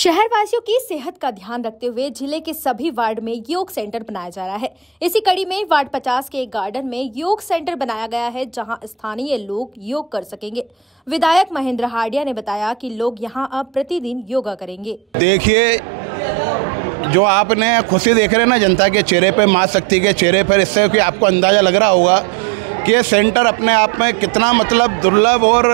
शहरवासियों की सेहत का ध्यान रखते हुए जिले के सभी वार्ड में योग सेंटर बनाया जा रहा है। इसी कड़ी में वार्ड 50 के एक गार्डन में योग सेंटर बनाया गया है, जहां स्थानीय लोग योग कर सकेंगे। विधायक महेंद्र हार्डिया ने बताया कि लोग यहां अब प्रतिदिन योगा करेंगे। देखिए, जो आपने खुशी देख रहे हैं ना जनता के चेहरे पे, माँ शक्ति के चेहरे पर, इससे कि आपको अंदाज़ा लग रहा होगा कि ये सेंटर अपने आप में कितना मतलब दुर्लभ, और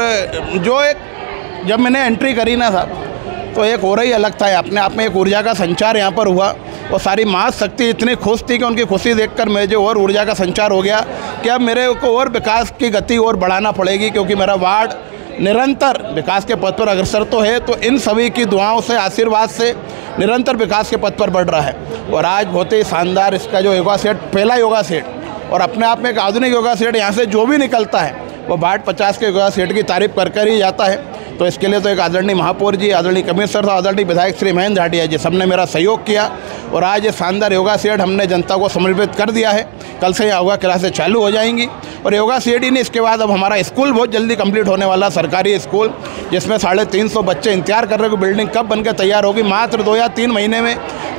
जो एक जब मैंने एंट्री करी ना साहब, तो एक और ही अलग था। अपने आप में एक ऊर्जा का संचार यहाँ पर हुआ और सारी माँ शक्ति इतनी खुश थी कि उनकी खुशी देखकर मुझे और ऊर्जा का संचार हो गया कि अब मेरे को और विकास की गति और बढ़ाना पड़ेगी, क्योंकि मेरा वार्ड निरंतर विकास के पथ पर अग्रसर तो है, तो इन सभी की दुआओं से, आशीर्वाद से निरंतर विकास के पथ पर बढ़ रहा है। और आज बहुत ही शानदार इसका जो योगा सेट, पहला योगा सेट और अपने आप में एक आधुनिक योगा सेट, यहाँ से जो भी निकलता है वो वार्ड 50 के योगा सेट की तारीफ कर ही जाता है। तो इसके लिए तो एक आदरणीय महापौर जी, आदरणीय कमिश्नर, आदरणीय विधायक श्री महेंद्र हार्डिया जी, सबने मेरा सहयोग किया और आज ये शानदार योगा सेट हमने जनता को समर्पित कर दिया है। कल से योगा क्लासेस चालू हो जाएंगी और योगा सेट ही नहीं, इसके बाद अब हमारा स्कूल बहुत जल्दी कंप्लीट होने वाला, सरकारी स्कूल, जिसमें 350 बच्चे इंतजार कर रहे हैं कि बिल्डिंग कब बनकर तैयार होगी। मात्र 2 या 3 महीने में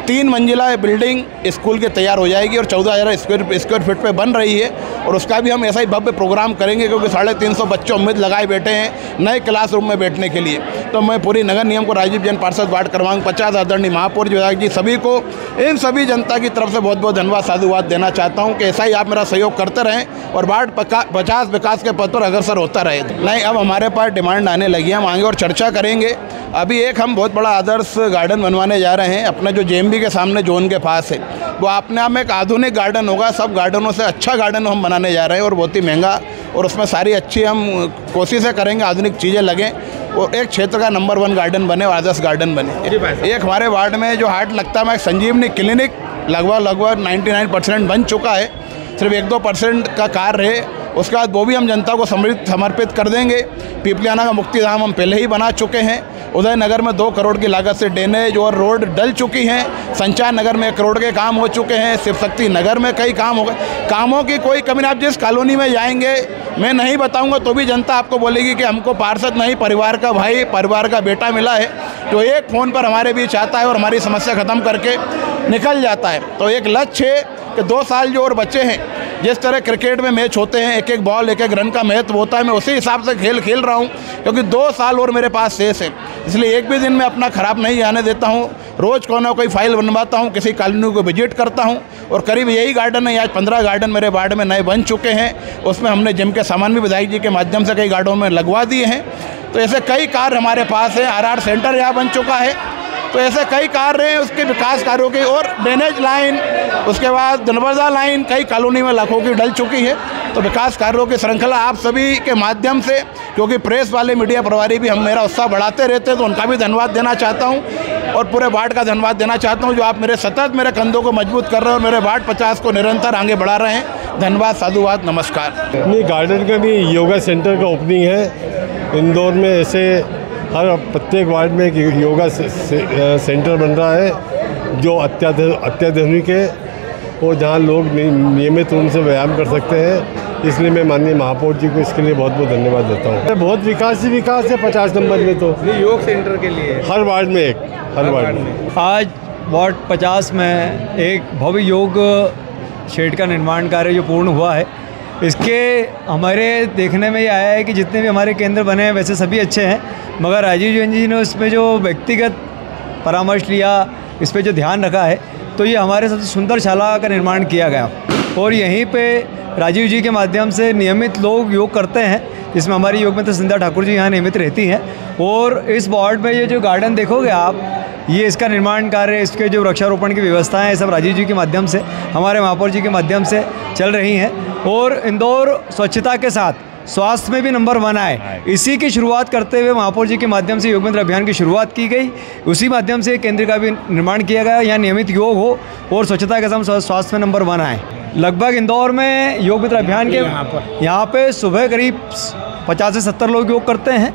3 मंजिला बिल्डिंग स्कूल के तैयार हो जाएगी और 14,000 स्क्वायर फीट पे बन रही है। और उसका भी हम ऐसा ही भव्य प्रोग्राम करेंगे, क्योंकि 350 बच्चे उम्मीद लगाए बैठे हैं नए क्लासरूम में बैठने के लिए। तो मैं पूरी नगर निगम को, राजीव जैन पार्षद, वार्ड क्रमांक 50, आदरणीय महापौर जी, विधायक जी, सभी को, इन सभी जनता की तरफ से बहुत बहुत धन्यवाद, साधुवाद देना चाहता हूँ कि ऐसा ही आप मेरा सहयोग करते रहें और वार्ड 50 विकास के पथ पर अग्रसर होता रहे। नहीं, अब हमारे पास डिमांड आने लगी है, हम आगे और चर्चा करेंगे। अभी एक हम बहुत बड़ा आदर्श गार्डन बनवाने जा रहे हैं अपने जो JMB के सामने जोन के पास है, वो अपने आप में एक आधुनिक गार्डन होगा। सब गार्डनों से अच्छा गार्डन हम बनाने जा रहे हैं और बहुत ही महंगा, और उसमें सारी अच्छी हम कोशिशें करेंगे, आधुनिक चीज़ें लगें और एक क्षेत्र का नंबर 1 गार्डन बने और आदर्श गार्डन बने। एक हमारे वार्ड में जो हार्ट लगता है, संजीवनी क्लिनिक लगभग 99% बन चुका है, सिर्फ 1-2% का कार्य है। उसके बाद वो भी हम जनता को समर्पित कर देंगे। पिपलियाना का मुक्तिधाम हम पहले ही बना चुके हैं। उदयनगर में 2 करोड़ की लागत से ड्रेनेज और रोड डल चुकी हैं। संचार नगर में 1 करोड़ के काम हो चुके हैं। शिव शक्ति नगर में कई काम हो गए। कामों की कोई कमी नहीं। आप जिस कॉलोनी में जाएंगे, मैं नहीं बताऊंगा तो भी जनता आपको बोलेगी कि हमको पार्षद नहीं, परिवार का भाई, परिवार का बेटा मिला है, जो एक फ़ोन पर हमारे बीच आता है और हमारी समस्या ख़त्म करके निकल जाता है। तो एक लक्ष्य है कि 2 साल जो और बच्चे हैं, जिस तरह क्रिकेट में मैच होते हैं, एक बॉल 1 रन का महत्व होता है, मैं उसी हिसाब से खेल रहा हूं, क्योंकि 2 साल और मेरे पास शेष है। इसलिए एक भी दिन मैं अपना ख़राब नहीं आने देता हूं। रोज़ कोई ना कोई फाइल बनवाता हूं, किसी कॉलोनी को विजिट करता हूं और करीब यही गार्डन है। आज 15 गार्डन मेरे वार्ड में नए बन चुके हैं। उसमें हमने जिम के सामान भी विधायक जी के माध्यम से कई गार्डनों में लगवा दिए हैं। तो ऐसे कई कार्य हमारे पास है। RR सेंटर यहाँ बन चुका है। तो ऐसे कई कार्य हैं उसके विकास कार्यों के, और ड्रेनेज लाइन, उसके बाद नर्मदा लाइन कई कॉलोनी में लाखों की डल चुकी है। तो विकास कार्यों की श्रृंखला आप सभी के माध्यम से, क्योंकि प्रेस वाले, मीडिया प्रभारी भी हम मेरा उत्साह बढ़ाते रहते हैं, तो उनका भी धन्यवाद देना चाहता हूं और पूरे वार्ड का धन्यवाद देना चाहता हूं, जो आप मेरे कंधों को मजबूत कर रहे हैं और मेरे वार्ड 50 को निरंतर आगे बढ़ा रहे हैं। धन्यवाद, साधुवाद, नमस्कार। नहीं, गार्डन का नहीं, योगा सेंटर का ओपनिंग है इंदौर में। ऐसे हर प्रत्येक वार्ड में एक योगा सेंटर बन रहा है जो अत्याधुनिक है और जहां लोग नियमित रूप से व्यायाम कर सकते हैं। इसलिए मैं माननीय महापौर जी को इसके लिए बहुत बहुत धन्यवाद देता हूं। बहुत विकास ही विकास है 50 नंबर में। तो योग सेंटर के लिए हर वार्ड में आज वार्ड 50 में एक भव्य योग शेड का निर्माण कार्य जो पूर्ण हुआ है। इसके हमारे देखने में ये आया है कि जितने भी हमारे केंद्र बने हैं वैसे सभी अच्छे हैं, मगर राजीव जैन जी ने उसमें जो व्यक्तिगत परामर्श लिया, इस पर जो ध्यान रखा है, तो ये हमारे सबसे सुंदर शाला का निर्माण किया गया। और यहीं पे राजीव जी के माध्यम से नियमित लोग योग करते हैं, जिसमें हमारी योग मित्र संध्या ठाकुर जी यहाँ नियमित रहती हैं। और इस वार्ड में ये जो गार्डन देखोगे आप, ये इसका निर्माण कार्य, इसके जो वृक्षारोपण की व्यवस्थाएं, सब राजीव जी के माध्यम से, हमारे महापौर जी के माध्यम से चल रही हैं। और इंदौर स्वच्छता के साथ स्वास्थ्य में भी नंबर 1 आए, इसी की शुरुआत करते हुए महापौर जी के माध्यम से योग मित्र अभियान की शुरुआत की गई। उसी माध्यम से केंद्र का भी निर्माण किया गया, यहाँ नियमित योग हो और स्वच्छता के साथ स्वास्थ्य में नंबर 1 आए। लगभग इंदौर में योग मित्र अभियान के यहाँ पे सुबह करीब 50 से 70 लोग योग करते हैं,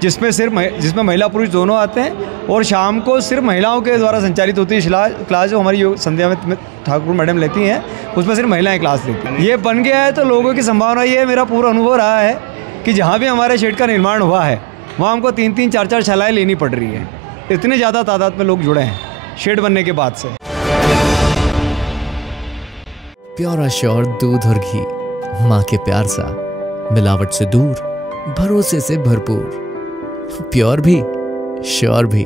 जिसमें महिला पुरुष दोनों आते हैं, और शाम को सिर्फ महिलाओं के द्वारा संचालित होती है क्लास, जो हमारी योग संध्या में ठाकुर मैडम लेती हैं, उसमें सिर्फ महिलाएं क्लास लेती हैं। ये बन गया है तो लोगों की संभावना ये है, मेरा पूरा अनुभव रहा है कि जहाँ भी हमारे शेड का निर्माण हुआ है वहाँ हमको 3-3, 4-4 शालाएँ लेनी पड़ रही है। इतने ज़्यादा तादाद में लोग जुड़े हैं शेड बनने के बाद से। प्योर एश्योर दूध और घी, माँ के प्यार सा, मिलावट से दूर, भरोसे से भरपूर, प्योर भी श्योर भी।